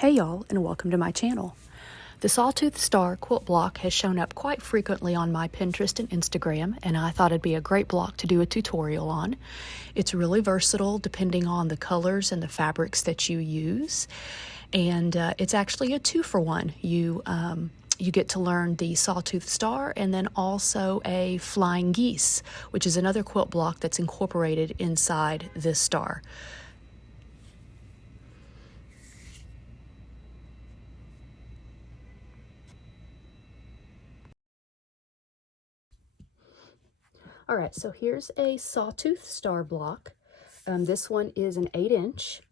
Hey y'all, and welcome to my channel. The Sawtooth Star quilt block has shown up quite frequently on my Pinterest and Instagram, and I thought it'd be a great block to do a tutorial on. It's really versatile depending on the colors and the fabrics that you use, and it's actually a 2-for-1. You get to learn the Sawtooth Star and then also a Flying Geese, which is another quilt block that's incorporated inside this star. All right, so here's a Sawtooth Star block. This one is an 8-inch,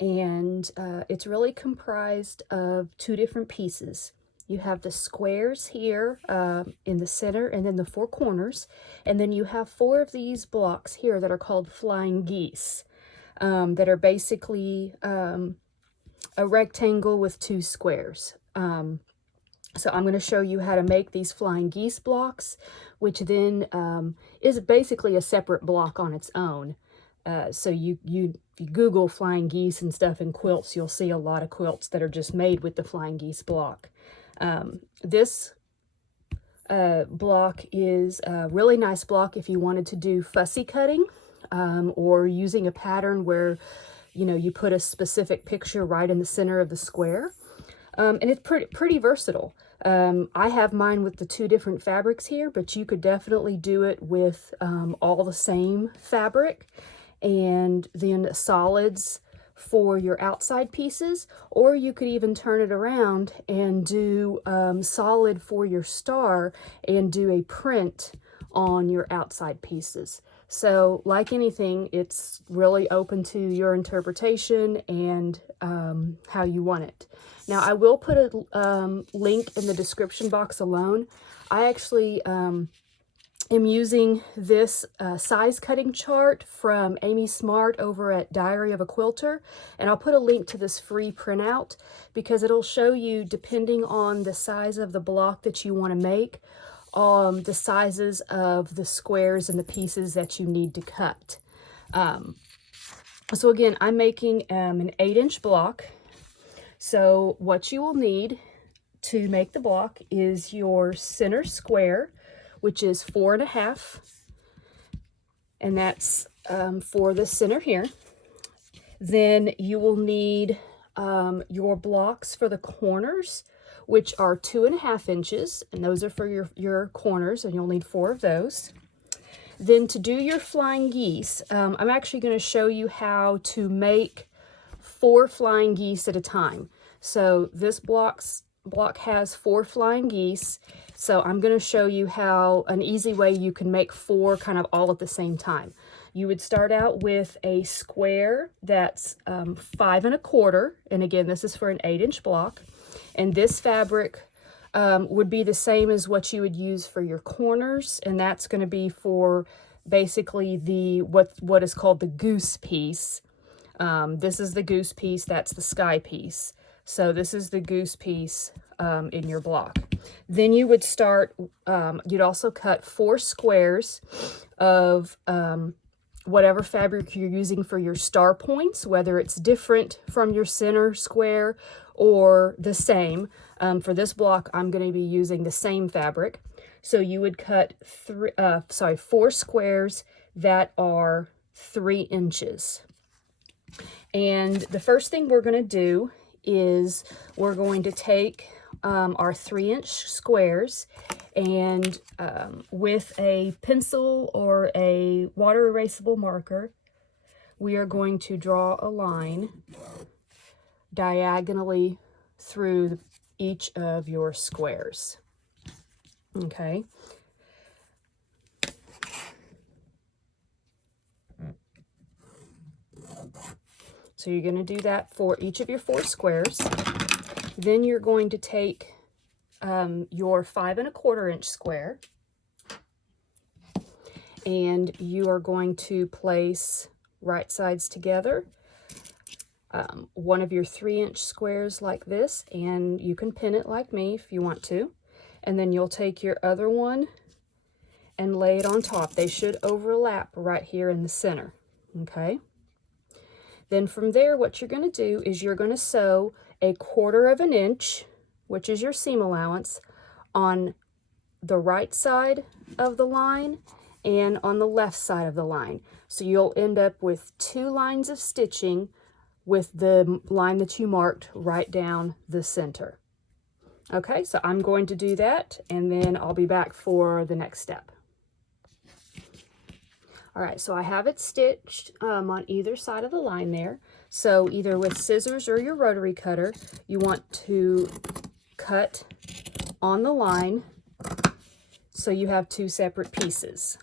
and it's really comprised of 2 different pieces. You have the squares here in the center and then the 4 corners, and then you have 4 of these blocks here that are called Flying Geese, that are basically a rectangle with 2 squares. So I'm going to show you how to make these Flying Geese blocks, which then is basically a separate block on its own. So if you Google Flying Geese and stuff in quilts, you'll see a lot of quilts that are just made with the Flying Geese block. This block is a really nice block if you wanted to do fussy cutting or using a pattern where you put a specific picture right in the center of the square. And it's pretty versatile. I have mine with the 2 different fabrics here, but you could definitely do it with all the same fabric and then solids for your outside pieces, or you could even turn it around and do solid for your star and do a print on your outside pieces. So like anything, it's really open to your interpretation and how you want it. Now I will put a link in the description box alone. I actually am using this size cutting chart from Amy Smart over at Diary of a Quilter, and I'll put a link to this free printout because it'll show you, depending on the size of the block that you want to make, the sizes of the squares and the pieces that you need to cut. So again, I'm making an 8-inch block. So what you will need to make the block is your center square, which is 4.5, and that's for the center here. Then you will need your blocks for the corners, which are 2.5 inches, and those are for your corners, and you'll need 4 of those. Then to do your Flying Geese, I'm actually going to show you how to make 4 Flying Geese at a time. So this block has 4 Flying Geese, so I'm going to show you how an easy way you can make 4 kind of all at the same time. You would start out with a square that's 5 1/4, and again, this is for an 8-inch block. And this fabric would be the same as what you would use for your corners, and that's going to be for basically the what is called the goose piece. This is the goose piece, that's the sky piece. So this is the goose piece in your block. Then you would start, you'd also cut 4 squares of whatever fabric you're using for your star points, whether it's different from your center square or the same. For this block, I'm going to be using the same fabric. So you would cut 4 squares that are 3 inches. And the first thing we're going to do is we're going to take our 3-inch squares, and with a pencil or a water erasable marker, we are going to draw a line diagonally through each of your squares. Okay. So you're going to do that for each of your 4 squares. Then you're going to take your 5 1/4 inch square, and you are going to place right sides together one of your 3-inch squares like this, and you can pin it like me if you want to. And then you'll take your other one and lay it on top. They should overlap right here in the center. Okay. Then from there, what you're going to do is you're going to sew 1/4 of an inch, which is your seam allowance, on the right side of the line and on the left side of the line. So you'll end up with 2 lines of stitching with the line that you marked right down the center. Okay, so I'm going to do that, and then I'll be back for the next step. All right, so I have it stitched on either side of the line there. So either with scissors or your rotary cutter, you want to cut on the line so you have 2 separate pieces.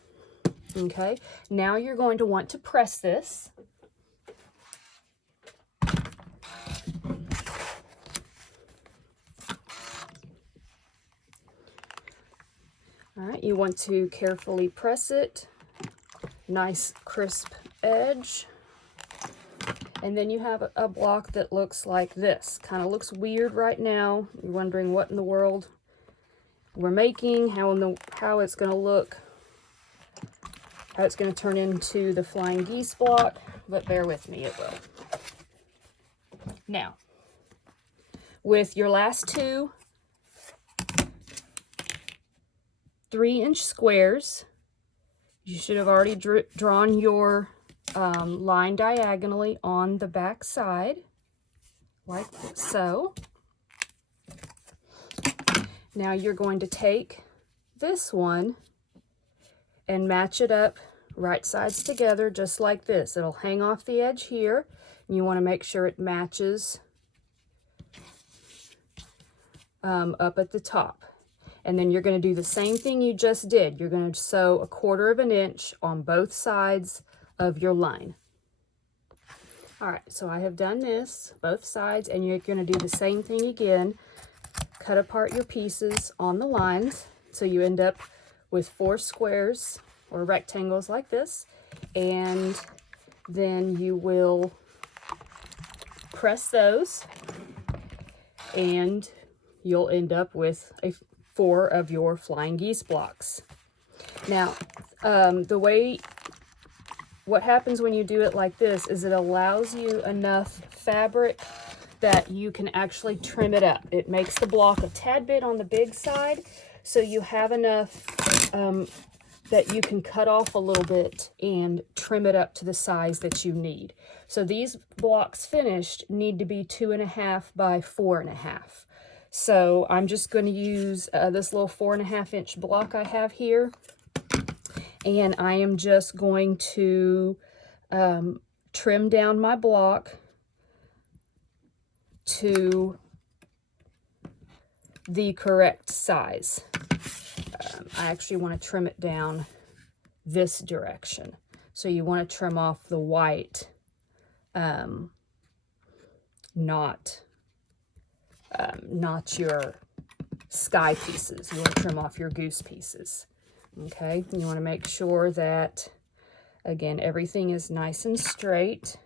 Okay, now you're going to want to press this. All right, you want to carefully press it. Nice crisp edge. And then you have a block that looks like this. Kind of looks weird right now. You're wondering what in the world we're making, how it's going to look, how it's going to turn into the flying geese block, but bear with me, it will. Now, with your last 2 3-inch squares, you should have already drawn your line diagonally on the back side, like so. Now you're going to take this one and match it up right sides together just like this. It'll hang off the edge here, and you want to make sure it matches up at the top. And then you're going to do the same thing you just did. You're going to sew 1/4 of an inch on both sides of your line. All right, so I have done this, both sides, and you're going to do the same thing again. Cut apart your pieces on the lines, so you end up with 4 squares or rectangles like this, and then you will press those, and you'll end up with 4 of your flying geese blocks. Now, what happens when you do it like this is it allows you enough fabric that you can actually trim it up. It makes the block a tad bit on the big side, so you have enough that you can cut off a little bit and trim it up to the size that you need. So these blocks finished need to be 2.5 by 4.5. So I'm just going to use this little 4.5-inch block I have here, and I am just going to trim down my block to the correct size. I actually want to trim it down this direction. So you want to trim off the white, not your sky pieces. You want to trim off your goose pieces. Okay, you want to make sure that, again, everything is nice and straight,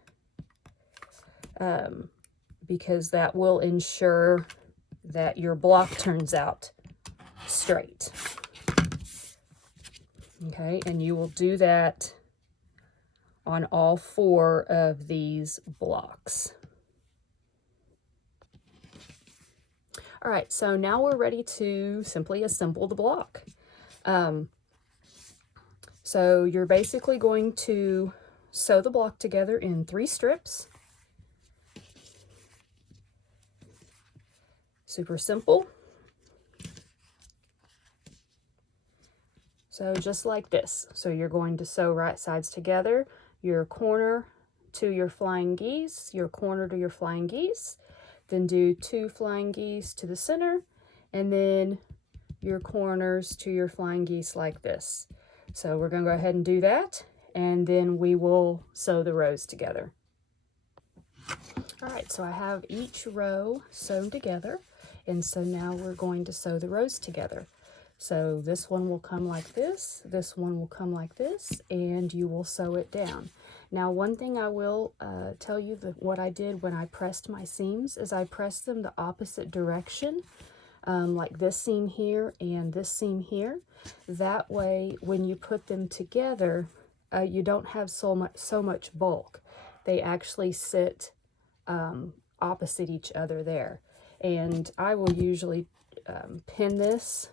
because that will ensure that your block turns out straight. Okay, and you will do that on all 4 of these blocks. All right, so now we're ready to simply assemble the block. So you're basically going to sew the block together in 3 strips. Super simple. So just like this. So you're going to sew right sides together, your corner to your flying geese, your corner to your flying geese, then do 2 flying geese to the center, and then your corners to your flying geese like this. So we're going to go ahead and do that, and then we will sew the rows together. All right, so I have each row sewn together, and so now we're going to sew the rows together. So this one will come like this one will come like this, and you will sew it down. Now, one thing I will tell you that what I did when I pressed my seams is I pressed them the opposite direction, like this seam here and this seam here. That way, when you put them together, you don't have so much bulk. They actually sit opposite each other there. And I will usually pin this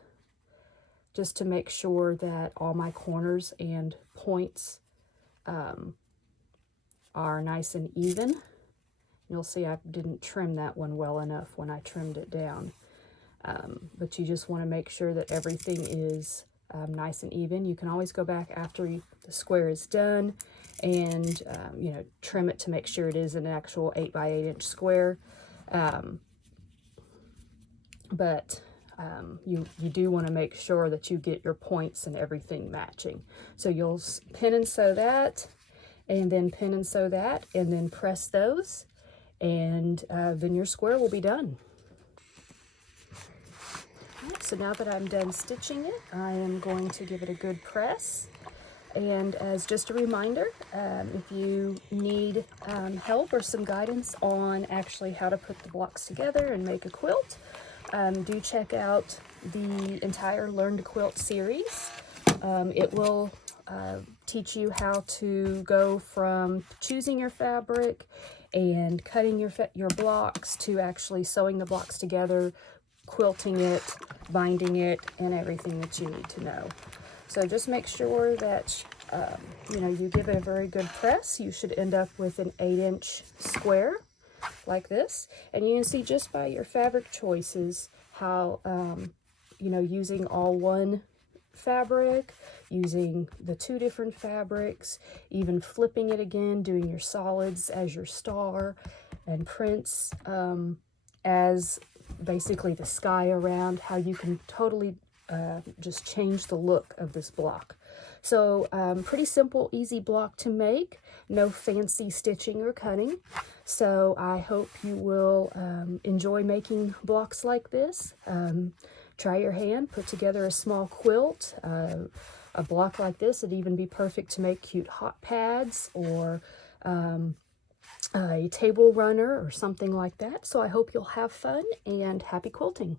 just to make sure that all my corners and points are nice and even. You'll see I didn't trim that one well enough when I trimmed it down. But you just want to make sure that everything is nice and even. You can always go back after the square is done and you know, trim it to make sure it is an actual 8 by 8 inch square. You do want to make sure that you get your points and everything matching. So you'll pin and sew that, and then pin and sew that, and then press those, and then your square will be done. Right, so now that I'm done stitching it, I am going to give it a good press. And as just a reminder, if you need help or some guidance on actually how to put the blocks together and make a quilt, do check out the entire Learn to Quilt series. It will teach you how to go from choosing your fabric and cutting your blocks to actually sewing the blocks together, quilting it, binding it, and everything that you need to know. So just make sure that you know, you give it a very good press. You should end up with an 8 inch square like this. And you can see just by your fabric choices how, you know, using all one fabric, using the 2 different fabrics, even flipping it again, doing your solids as your star, and prints as basically the sky around, how you can totally just change the look of this block. So pretty simple, easy block to make, no fancy stitching or cutting. So I hope you will enjoy making blocks like this. Try your hand, put together a small quilt. A block like this would even be perfect to make cute hot pads or a table runner or something like that. So I hope you'll have fun and happy quilting.